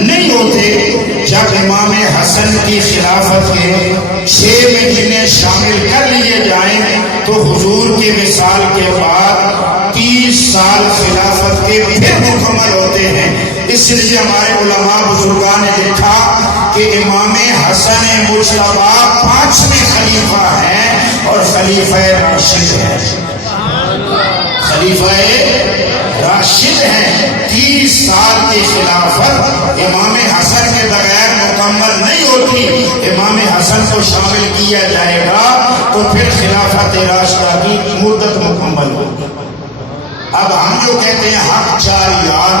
نہیں ہوتے جب امام حسن کی خلافت کے 6 مہینے شامل کر لیے جائیں تو حضور کے وصال کے بعد 30 سال خلافت کے پھر مکمل ہوتے ہیں۔ اس لیے ہمارے علماء بزرگان نے لکھا کہ امام حسن مجتبی 5ویں خلیفہ ہیں اور خلیفہ راشد ہیں، خلیفہ راشد ہیں۔ 30 سال کی خلافت امام حسن کے بغیر مکمل نہیں ہوتی، امام حسن کو شامل کیا جائے گا تو پھر خلافت راشدہ کی مدت مکمل ہوگی۔ اب ہم جو کہتے ہیں حق 4 یار،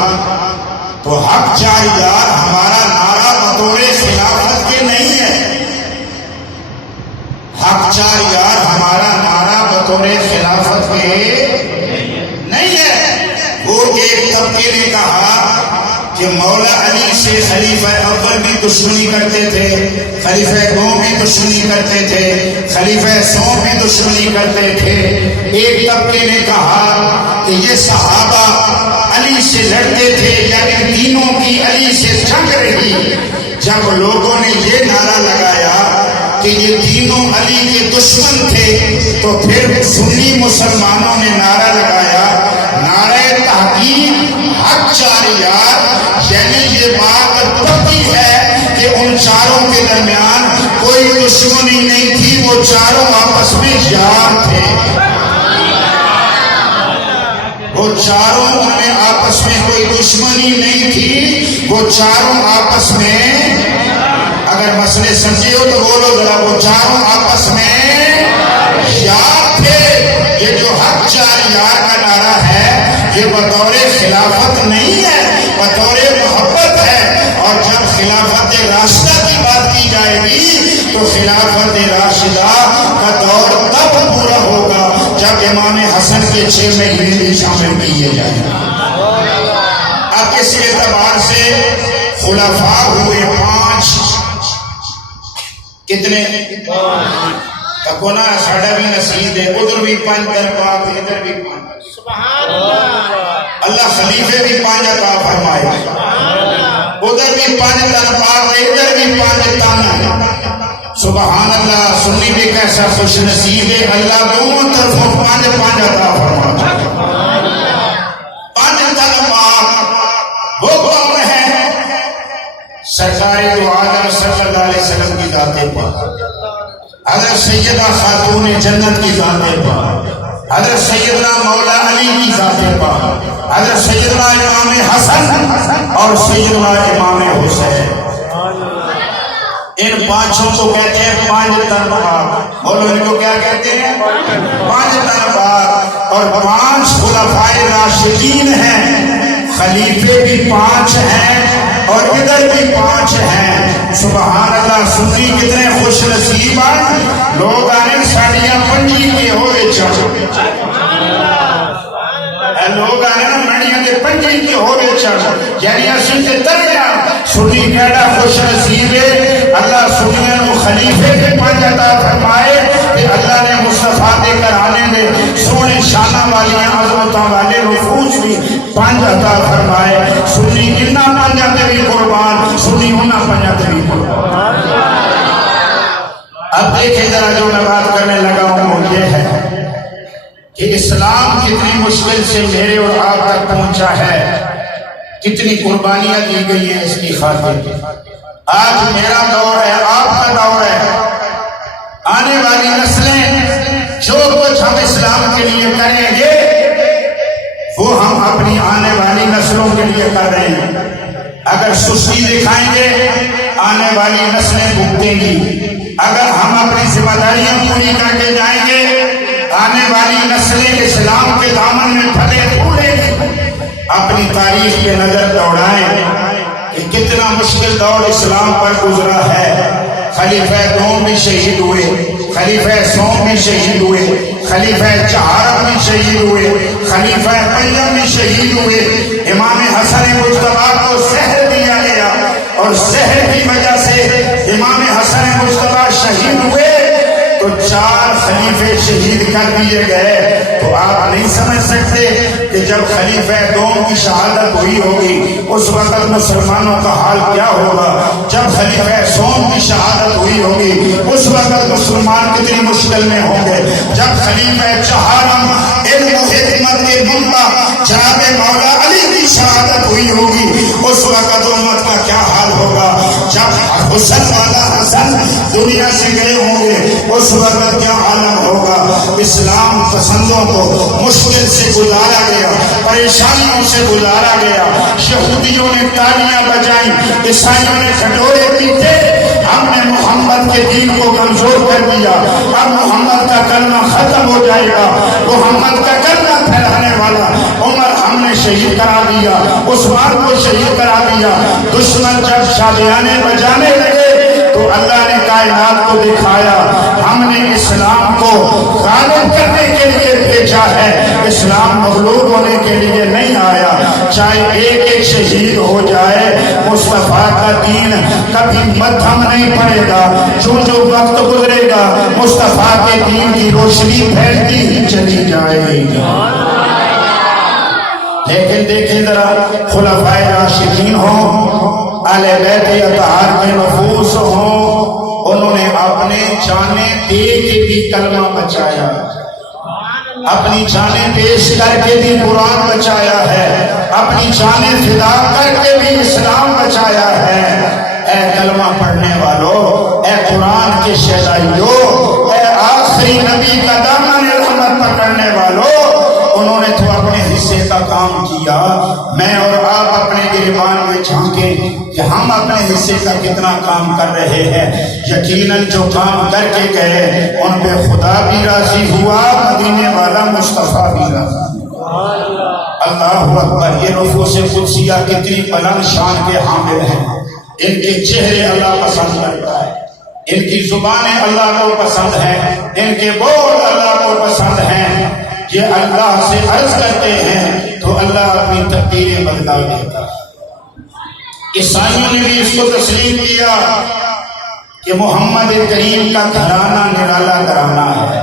تو حق 4 یار ہمارا نعرہ بطور خلافت کے نہیں ہے، حق 4 یار ہمارا نعرہ بطور خلافت کے نہیں ہے۔ وہ ایک طبقے نے کہا کہ مولا علی سے خلیفہ اول بھی دشمنی کرتے تھے، خلیفہ دوم بھی دشمنی کرتے تھے، خلیفہ سوم بھی دشمنی کرتے تھے۔ ایک طبقے نے کہا کہ یہ صحابہ علی سے لڑتے تھے، یعنی دینوں کی علی سے جنگ رہی۔ جب لوگوں نے یہ نعرہ لگایا کہ یہ تینوں علی کے دشمن تھے تو پھر سنی مسلمانوں نے نعرہ لگایا، نعرہ تحقیق حق 4 یار، یعنی یہ بات پکی ہے کہ ان چاروں کے درمیان کوئی دشمنی نہیں تھی، وہ چاروں آپس میں یار تھے، وہ چاروں میں آپس میں کوئی دشمنی نہیں تھی، وہ چاروں آپس میں، اگر مسئلے سمجھے ہو تو بولو ذرا، وہ چاروں آپس میں یار تھے۔ یہ جو حق 4 یار کا نعرہ ہے یہ بطور خلافت نہیں ہے، بطور محبت ہے۔ اور جب خلافت راشدہ کی بات کی جائے گی تو خلافت راشدہ کا دور تب پورا ہوگا جب امام حسن کے 6 مہینے بھی شامل کیے جائیں۔ اب اس اعتبار سے خلفاء ہوئے 5، کتنے؟ تکونا ساڑھا بھی نصیب ہے، ادھر بھی 5 دربار، ادھر بھی 5۔ سبحان اللہ، اللہ خلیفے بھی 5 عطا فرمائے، ادھر بھی 5 دربار، ادھر بھی 5 تانا۔ سبحان اللہ، سنی بھی کیسا خوش نصیب ہے، اللہ دونوں طرفوں 5 عطا فرمائے۔ 5 دربار وہ کون ہے؟ سرکار دو عالم صلی اللہ علیہ وسلم کی ذات پاک، حضرت سیدہ خاتون جنت کی ذات پاک، حضرت سیدنا مولا علی کی ذات پاک، حضرت سیدنا امام حسن اور سیدنا امام حسین۔ ان 5 کو کہتے ہیں 5 دربار۔ بولو ان کو کیا کہتے ہیں؟ 5 دربار۔ اور 5 خلفائے راشدین ہیں، خلیفے بھی 5 ہیں اور ادھر بھی 5 ہیں۔ سبحان اللہ، سنی کتنے خوش نصیب ہیں، لوگ آنے ساڑیاں پنجی کے ہوئے چڑھ، لوگ آنے نا مڑیاں کے پنجی کے ہوئے چڑھ، یعنی اسی کے درمیان سنی کیڑا خوش نصیب ہے۔ اللہ سنیاں کو خلیفے کے 5 عطا فرمائے کہ اللہ نے مصطفیٰ دے کر آنے دے سونے شانہ والی عظمتوں والے نفوس بھی 5 عطا فرمائے۔ سنی کتنا 5 تے بھی قربان، سنی انہاں 5 تے بھی قربان۔ اب دیکھیں ذرا جو میں بات کرنے لگا ہوں یہ ہے کہ اسلام کتنی مشکل سے میرے اور آپ تک پہنچا ہے، کتنی قربانیاں دی گئی ہیں اس کی خاطر۔ آج میرا دور ہے، آپ کا دور ہے، آنے والی نسلیں جو کچھ ہم اسلام کے لیے کریں گے وہ ہم اپنی آنے والی نسلوں کے لیے کر رہے ہیں۔ اگر سستی دکھائیں گے آنے والی نسلیں بھگتیں گی، اگر ہم اپنی ذمہ داریاں پوری کر کے جائیں گے آنے والی نسلیں اسلام کے دامن میں پھلے پھولیں گی۔ اپنی تاریخ پہ نظر دوڑائیں کہ کتنا مشکل دور اسلام پر گزرا ہے۔ خلیفہ دوم بھی شہید ہوئے، خلیفہ سوم بھی شہید ہوئے، خلیفہ چہارم بھی شہید ہوئے، خلیفہ پنجم بھی شہید ہوئے۔ امام حسن مجتبی کو زہر دیا گیا اور زہر کی وجہ سے امام حسن مجتبی شہید ہوئے تو 4 خلیفے شہید کر دیے گئے۔ تو آپ نہیں سمجھ سکتے کہ جب خلیفہ دوم کی شہادت ہوئی ہوگی اس وقت مسلمانوں کا حال کیا ہوگا، جب خلیفہ سوم کی شہادت ہوئی ہوگی اس وقت مسلمان کتنی مشکل میں ہوں گے، جب خلیفہ چہارم علم و حکمت کے منبع جناب مولا علی کی شہادت ہوئی ہوگی اس وقت امت کا کیا حال ہوگا، جب حسن والا حسن دنیا سے گئے ہوں گے اس وقت کیا عالم ہوگا۔ اسلام پسندوں کو مشکل سے گزارا گیا، پریشانیوں سے گزارا گیا، یہودیوں نے تالیاں بجائیں، عیسائیوں نے کھٹورے پیٹے، ہم نے محمد کے دین کو کمزور کر دیا، اب محمد کا کلمہ ختم ہو جائے گا، محمد کا کلمہ پھیلانے والا عمر ہم نے شہید کرا دیا، عثمان کو شہید کرا دیا۔ دشمن جب شادیانے بجانے لگے تو اللہ نے کائنات کو دکھایا ہم نے اسلام کو غالب کرنے کے لیے بھیجا ہے، اسلام مغلوب ہونے کے لیے نہیں آیا۔ چاہے ایک ایک شہید ہو جائے مصطفیٰ کا دین کبھی مدھم نہیں پڑے گا، جو جو وقت گزرے گا مصطفیٰ کے دین کی روشنی پھیلتی ہی چلی جائے گی۔ لیکن دیکھیں ذرا، خلفائے راشدین ہوں، اہل بیت اطہار کے نفوس ہوں، انہوں نے اپنے جانیں دے کے بھی کلمہ بچایا، اپنی جانیں پیش کر کے بھی قرآن بچایا ہے، اپنی جانیں فدا کر کے بھی اسلام بچایا ہے۔ اے کلمہ پڑھنے والوں، اے قرآن کے شہدائیوں، اے آخری نبی کا دامن رحمت پکڑنے والوں، انہوں نے تو اپنے حصے کا کام کیا، میں اور آپ اپنے گریبان میں جھانکیں کہ ہم اپنے حصے کا کتنا کام کر رہے ہیں۔ یقیناً جو کام کر کے گئے ان پہ خدا بھی راضی ہوا، مدینے والا مصطفیٰ بھی راضی ہوا۔ اللہ اکبر۔ یہ نفوس قدسیہ کتنی بلند شان کے حامل ہیں، ان کے چہرے اللہ پسند کرتا ہے، ان کی زبانیں اللہ کو پسند ہیں، ان کے بول اللہ کو پسند ہیں۔ یہ اللہ سے عرض کرتے ہیں تو اللہ اپنی تقدیریں بدلا دیتا ہے۔ عیسائیوں نے بھی اس کو تسلیم کیا کہ محمد کریم کا گھرانہ نرالا گھرانہ ہے،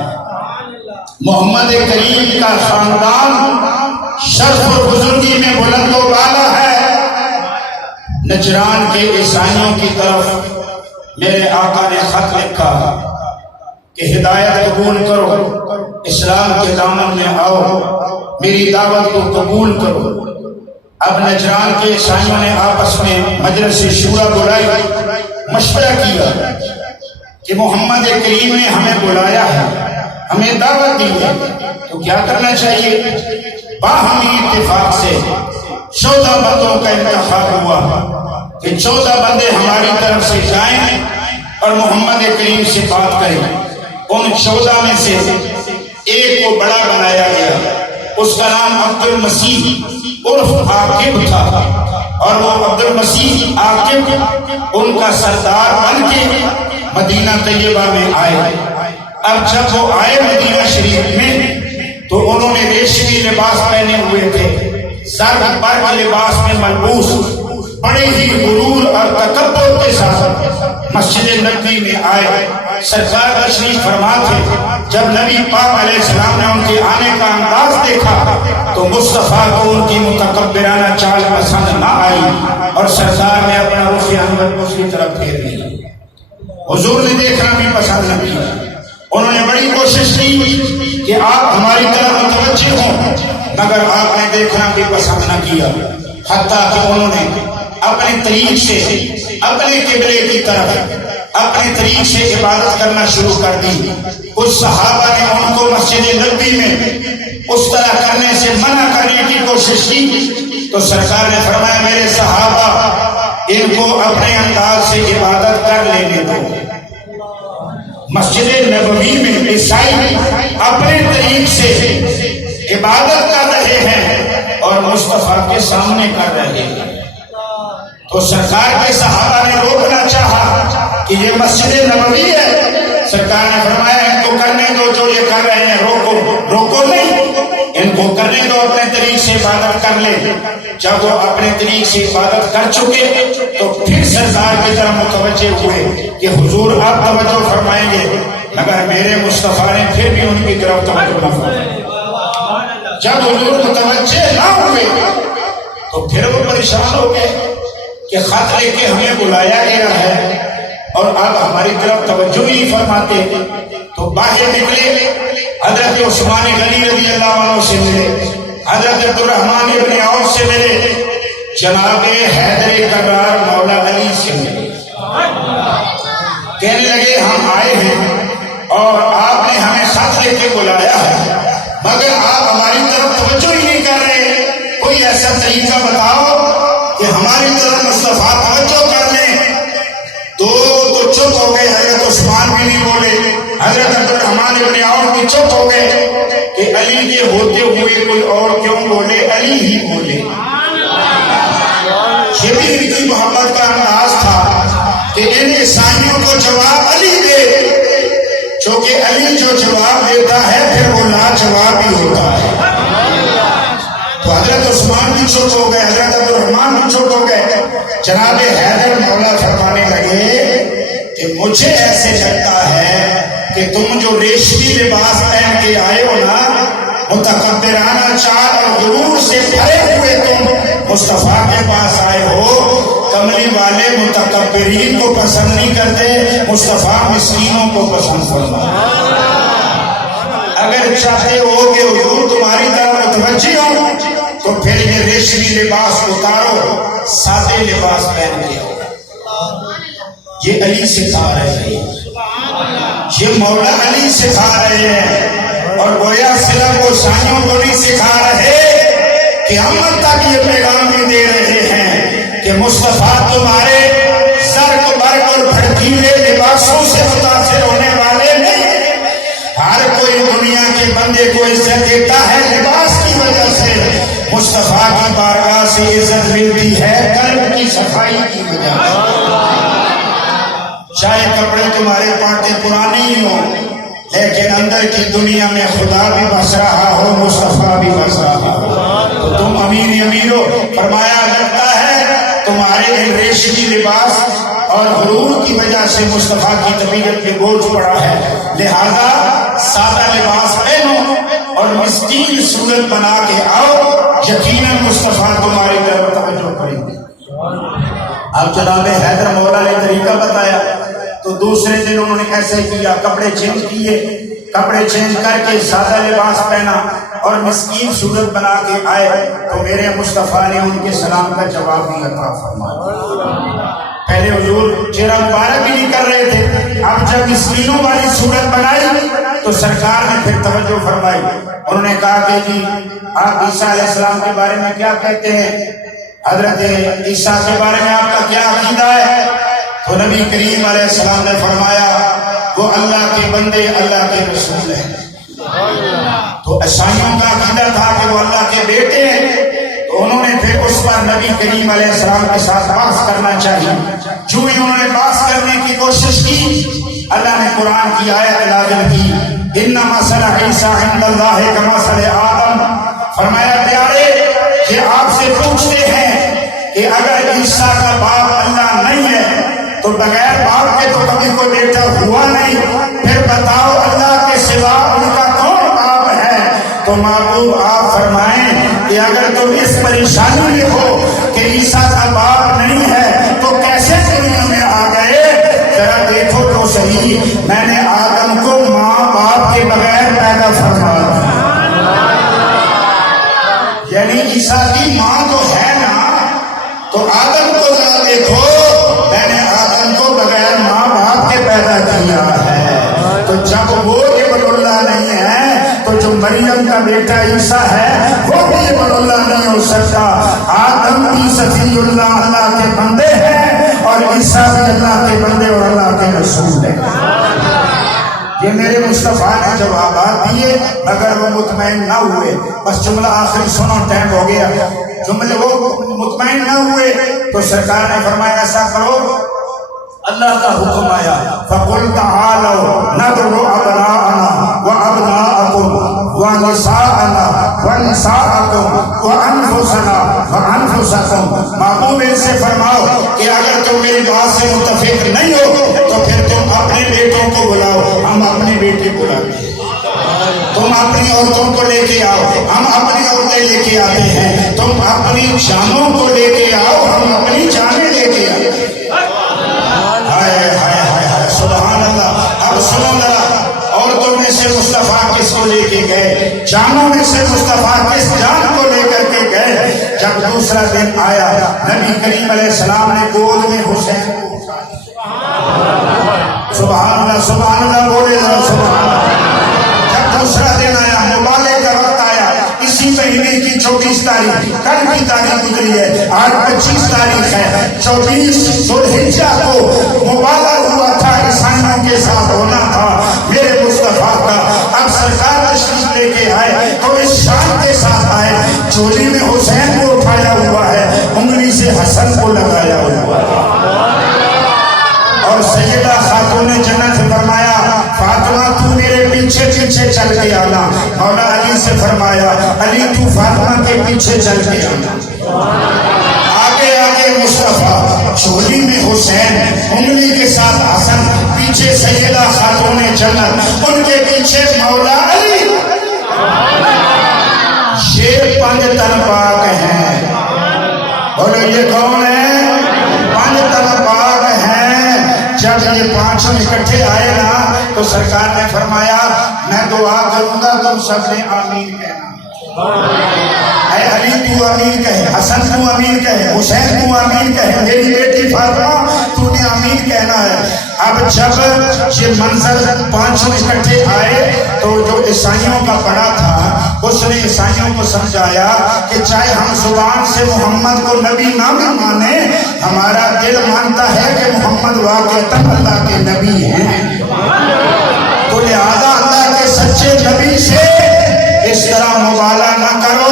محمد کریم کا خاندان شرف اور بزرگی میں بلند و بالا ہے۔ نجران کے عیسائیوں کی طرف میرے آقا نے خط لکھا کہ ہدایت قبول کرو، اسلام کے دامن میں آؤ، میری دعوت کو قبول کرو۔ اب نجران کے عیسائیوں نے آپس میں مجلس شورا بلائی، مشورہ کیا کہ محمد کریم نے ہمیں بلایا ہے، ہمیں دعوت دی ہے، تو کیا کرنا چاہیے؟ باہمی اتفاق سے 14 بندوں کا انتخاب ہوا کہ 14 بندے ہماری طرف سے جائیں اور محمد کریم سے بات کریں۔ ان 14 میں سے ایک کو بڑا بنایا گیا، اس کا نام عبد المسیح عرف عاقب تھا، اور وہ عبد المسیح عاقب ان کا سردار بن کے مدینہ طیبہ میں آئے۔ اب جب وہ آئے مدینہ شریف میں تو انہوں نے ریشمی لباس پہنے ہوئے تھے، زرد برق لباس میں ملبوس، بڑے ہی غرور اور تکبر کے ساتھ مسجد نبوی میں آئے۔ سرکار تشریف فرما تھے، جب نبی پاک علیہ السلام نے ان کے آنے کا انداز دیکھا تو مصطفیٰ کو ان کی متکبرانہ چال پسند نہ آئی اور سرکار نے اپنا رخ انور اس کی طرف پھیر لیا۔ حضور نے دیکھنا بھی پسند نہ کیا، انہوں نے بڑی کوشش کی کہ آپ ہماری طرف متوجہ ہوں، مگر آپ نے دیکھنا بھی پسند نہ کیا، حتیٰ کہ انہوں نے اپنے طریق سے اپنے قبلے کی طرف اپنے طریق سے عبادت کرنا شروع کر دی۔ کچھ صحابہ نے ان کو مسجد نبوی میں اس طرح کرنے سے منع کرنے کی کوشش کی تو سرکار نے فرمایا میرے صحابہ ان کو اپنے انداز سے عبادت کر لینے دو۔ مسجد نبوی میں عیسائی اپنے طریق سے عبادت کر رہے ہیں اور مصطفیٰ کے سامنے کر رہے ہیں، تو سرکار کے صحابہ نے روکنا چاہا کہ یہ مسجد نبوی ہے۔ سرکار نے فرمایا ان کو کرنے دو جو یہ کر رہے ہیں، روکو نہیں، ان کو کرنے دو، اپنے طریق سے عبادت کر لے۔ جب وہ اپنے طریق سے عبادت کر چکے تو پھر سرکار کی طرف متوجہ ہوئے کہ حضور آپ توجہ فرمائیں گے، مگر میرے مصطفیٰ نے پھر بھی ان کی طرف توجہ نہ فرمائی۔ جب حضور متوجہ نہ ہوئے تو پھر وہ پریشان ہو گئے کہ خط لے کے ہمیں بلایا گیا ہے اور آپ ہماری طرف توجہ نہیں فرماتے. تو باہر نکلے, حضرت عثمان غنی رضی اللہ عنہ سے ملے, حضرت عبدالرحمن ابن عوف سے ملے, جناب حیدر کرار مولا علی سے ملے. کہنے لگے ہم آئے ہیں اور آپ نے ہمیں خط لے کے بلایا ہے مگر آپ ہماری طرف توجہ ہی نہیں کر رہے. کوئی ایسا طریقہ بتاؤ کہ ہماری طرف مصطفیٰ توجہ کر لیں. تو چپ ہو گئے. حضرت عثمان بھی نہیں بولے, حضرت عبدالرحمن ابن عوف بھی چپ ہو گئے کہ علی کے ہوتے ہوئے کوئی اور کیوں بولے, علی ہی بولے. یہ بھی ان کی محبت کا انداز تھا کہ ان عیسائیوں کو جواب علی دے, چونکہ علی جو جواب دیتا ہے پھر وہ لاجواب بھی ہوتا ہے. تو حضرت عثمان بھی چپ ہو گئے, حضرت عبدالرحمن بھی چپ ہو گئے. جناب حیدر مولا فرمانے لگے کہ مجھے ایسے لگتا ہے کہ تم جو ریشمی لباس پہن کے آئے ہو نا, متکبرانہ چال اور غرور سے بھرے ہوئے تم مصطفیٰ کے پاس آئے ہو. کملی والے متکبرین کو پسند نہیں کرتے, مصطفیٰ مسکینوں کو پسند فرماتے. اگر چاہتے ہو کہ حضور تمہاری طرف متوجہ ہو تو پھر یہ ریشمی لباس اتارو, سادے لباس پہن کے آؤ. یہ علی سکھا رہے ہیں, یہ مولا علی سکھا رہے ہیں. اور گویا صرف وہ عیسائیوں کو نہیں سکھا رہے کہ ہم تک یہ پیغام بھی دے رہے ہیں کہ مصطفیٰ تمہارے زرق برق اور بھڑکیلے لباسوں سے متاثر ہونے والے نہیں. ہر کوئی دنیا کے بندے کو عزت دیتا ہے لباس کی وجہ سے, مصطفیٰ کی بارگاہ سے عزت ملتی ہے قلب کی صفائی کی وجہ سے. چاہے کپڑے تمہارے پاٹے پرانے ہی ہوں لیکن اندر کی دنیا میں خدا بھی بس رہا ہو, مصطفیٰ بھی بس رہا ہو, تو تم امیر ہو. فرمایا لگتا ہے تمہارے ان ریشمی لباس اور غرور کی وجہ سے مصطفیٰ کی طبیعت پہ بوجھ پڑا ہے, لہذا سادہ لباس پہنو اور مسکین صورت بنا کے آؤ, یقیناً مصطفیٰ تمہاری طرف توجہ کریں گے. اب جناب حیدر مولا نے طریقہ بتایا تو دوسرے دن انہوں نے ایسے کیا, کپڑے چینج کیے, کپڑے چینج کر کے سادہ لباس پہنا اور مسکین صورت بنا کے آئے. تو میرے مصطفیٰ نے ان کے سلام کا جواب بھی عطا فرمایا. پہلے حضور چہرہ مبارک بھی نہیں کر رہے تھے, اب جب مسکینوں والی صورت بنائی تو سرکار نے پھر توجہ فرمائی. انہوں نے کہا کہ جی آپ عیسیٰ علیہ السلام کے بارے میں کیا کہتے ہیں, حضرت عیسیٰ کے بارے میں آپ کا کیا عقیدہ ہے؟ تو نبی کریم علیہ السلام نے فرمایا وہ اللہ کے بندے, اللہ کے رسول ہیں. تو عیسائیوں کا عقیدہ تھا کہ وہ اللہ کے بیٹے ہیں, تو انہوں نے پھر اس پر نبی کریم علیہ السلام کے ساتھ بحث کرنا چاہیے. جو ہی انہوں نے بحث کرنے کی کوشش کی, اللہ نے قرآن کی آیت نازل کی, ان مثل عیسیٰ عند اللہ کمثل آدم. فرمایا پیارے کہ آپ سے پوچھتے ہیں کہ اگر عیسیٰ کا باپ اللہ نہیں ہے تو بغیر باپ کے تو کبھی کوئی بیٹا ہوا نہیں, پھر بتاؤ اللہ کے سوا ان کا کون باپ ہے؟ تو محبوب آپ فرمائیں کہ اگر تم اس پریشانی میں ہو کہ عیسیٰ کا باپ نہیں ہے تو کیسے دنیا میں آ گئے؟ ذرا دیکھو تو صحیح, میں نے آدم کو ماں باپ کے بغیر پیدا فرمایا, یعنی عیسیٰ کی ماں تو ہے نا, تو آدم کو ذرا دیکھو, میں نے آدم کو بغیر ماں باپ کے پیدا کیا ہے. تو جب وہ ابن اللہ نہیں ہے تو جو مریم کا بیٹا عیسیٰ ہے وہ بھی ابن اللہ نہیں ہو سکتا. آدم بھی صفی اللہ, اللہ کے بندے ہیں, اور عیسیٰ بھی اللہ کے بندے اور اللہ کے رسول ہیں. یہ میرے مصطفیٰ نے جوابات دیے مگر وہ مطمئن نہ ہوئے. بس جملہ آخری سنو, ٹائم ہو گیا. جملے وہ مطمئن نہ ہوئے تو سرکار نے فرمایا ایسا کرو, اللہ کا حکم آیا فَقُلْ تَعَالَوْا نَدْعُ أَبْنَاءَنَا وَأَبْنَاءَكُمْ وَنِسَاءَنَا وَنِسَاءَكُمْ وَأَنفُسَنَا وَأَنفُسَكُمْ. محبوب ان سے فرماؤ کہ اگر تم میری بات سے متفق نہیں ہو تو پھر تم اپنے بیٹوں کو بلاؤ, ہم اپنے بیٹے بلاتے ہیں. تم اپنی عورتوں کو لے کے آؤ، ہم اپنی عورتیں لے کے آتے ہیں، تم اپنی جانوں کو لے کے آؤ، ہم اپنی جانیں لے کے آتے ہیں۔ ہائے ہائے ہائے ہائے سبحان اللہ۔ اب سنو ذرا، عورتوں میں سے مصطفیٰ کس کو لے کے گئے، جانوں میں سے مصطفیٰ کس جان کو لے کر کے گئے؟ جب دوسرا دن آیا، نبی کریم علیہ السلام نے گود میں حسین کو اٹھایا۔ سبحان اللہ سبحان اللہ بولے ذرا سبحان اللہ۔ جب دوسرا دن آیا، مبالغے کا وقت آیا، اسی مہینے کی 24 تاریخ، کل کی تاریخ گزری ہے، آج 25 تاریخ ہے، 24 ذوالحجہ کو مبالغہ ہوا تھا، عیسائیوں کے ساتھ ہونا تھا میرے مصطفیٰ کا۔ اب سرکار تشریف لے کے آئے تو اس شان کے ساتھ آئے، چولی میں حسین کو اٹھایا ہوا ہے، انگلی سے حسن کو لگایا ہوا ہے۔ اور سیدہ خاتون جنت نے فرمایا فاطمہ تو میرے پیچھے پیچھے چل کے آنا، مولا علی سے فرمایا علی تو فاطمہ کے پیچھے چل کے آنا۔ آگے آگے مصطفیٰ، چولی میں حسین، انگلی کے ساتھ حسن، پیچھے سیدہ خاتون جنت، ان کے پیچھے مولا علی۔ یہ 5 تن پاک ہیں، بولو یہ کون ہے؟ 5 تن پاک ہیں۔ جب یہ 5 اکٹھے آئے نا تو سرکار نے فرمایا میں دعا کروں گا تم سب نے آمین کہنا۔ اے علی تو آمین کہے، حسن تو آمین کہے، حسین تو آمین کہے، میری بیٹی فاطمہ تو نے آمین کہنا ہے۔ اب جب یہ منظر 5 اکٹھے آئے تو جو عیسائیوں کا بڑا تھا اس نے عیسائیوں کو سمجھایا کہ چاہے ہم زبان سے محمد کو نبی نہ بھی مانے، ہمارا دل مانتا ہے کہ محمد واقعتاً اللہ کے نبی ہیں، تو لہذا اللہ کے سچے نبی سے اس طرح مبالغہ نہ کرو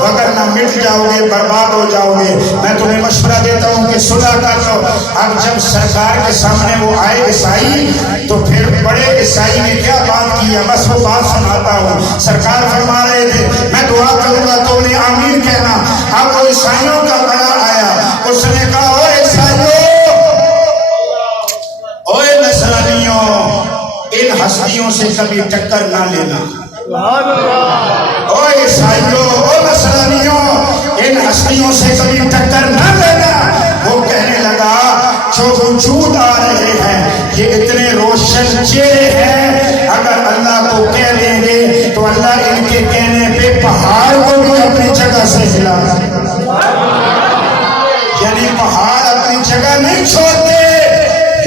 وگرنہ مٹ جاؤ گے، برباد ہو جاؤ گے۔ میں تمہیں مشورہ دیتا ہوں کہ صلح کر لو۔ اب جب سرکار کے سامنے وہ آئے عیسائی تو پھر بڑے عیسائی نے کیا بات کی ہے، بس وہ بات سناتا ہوں۔ سرکار فرما رہے تھے میں دعا کروں گا تو نے آمین کہنا۔ اب وہ عیسائیوں کا بڑا آیا، اس نے کہا اوے عیسائیوں، اوے نصرانیوں، ان ہستیوں سے کبھی ٹکر نہ لینا۔ او عیسائیوں، او نصرانیوں، ان ہستیوں سے کبھی ٹکر نہ لینا۔ وہ کہنے لگا جو وجود آ رہے ہیں یہ اتنے روشن چہرے ہیں، اگر اللہ کو کہہ دیں گے تو اللہ ان کے کہنے پہ پہاڑ کو بھی اپنی جگہ سے ہلا دے، یعنی پہاڑ اپنی جگہ نہیں چھوڑتے۔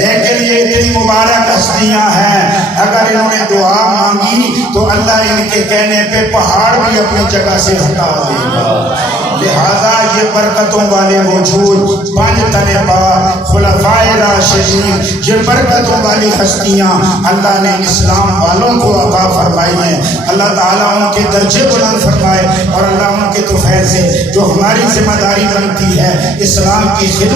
لیکن یہ اتنی مبارک ہستیاں ہیں، اگر انہوں نے دعا مانگی تو اللہ ان کے کہنے پہ پہاڑ بھی اپنی جگہ سے ہٹا دے گا۔ لہذا یہ برکتوں والے وجود 5 تن پاک خلفائے راشدین، یہ برکتوں والی ہستیاں اللہ نے اسلام والوں کو عطا فرمائی ہیں۔ اللہ تعالیٰ ان کے درجے بلند فرمائے، اور اللہ ان کے توفیق سے جو ہماری ذمہ داری بنتی ہے اسلام کی خدمت